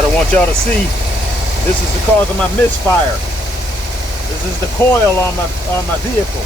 What I want y'all to see, this is the cause of my misfire. This is the coil on my vehicle.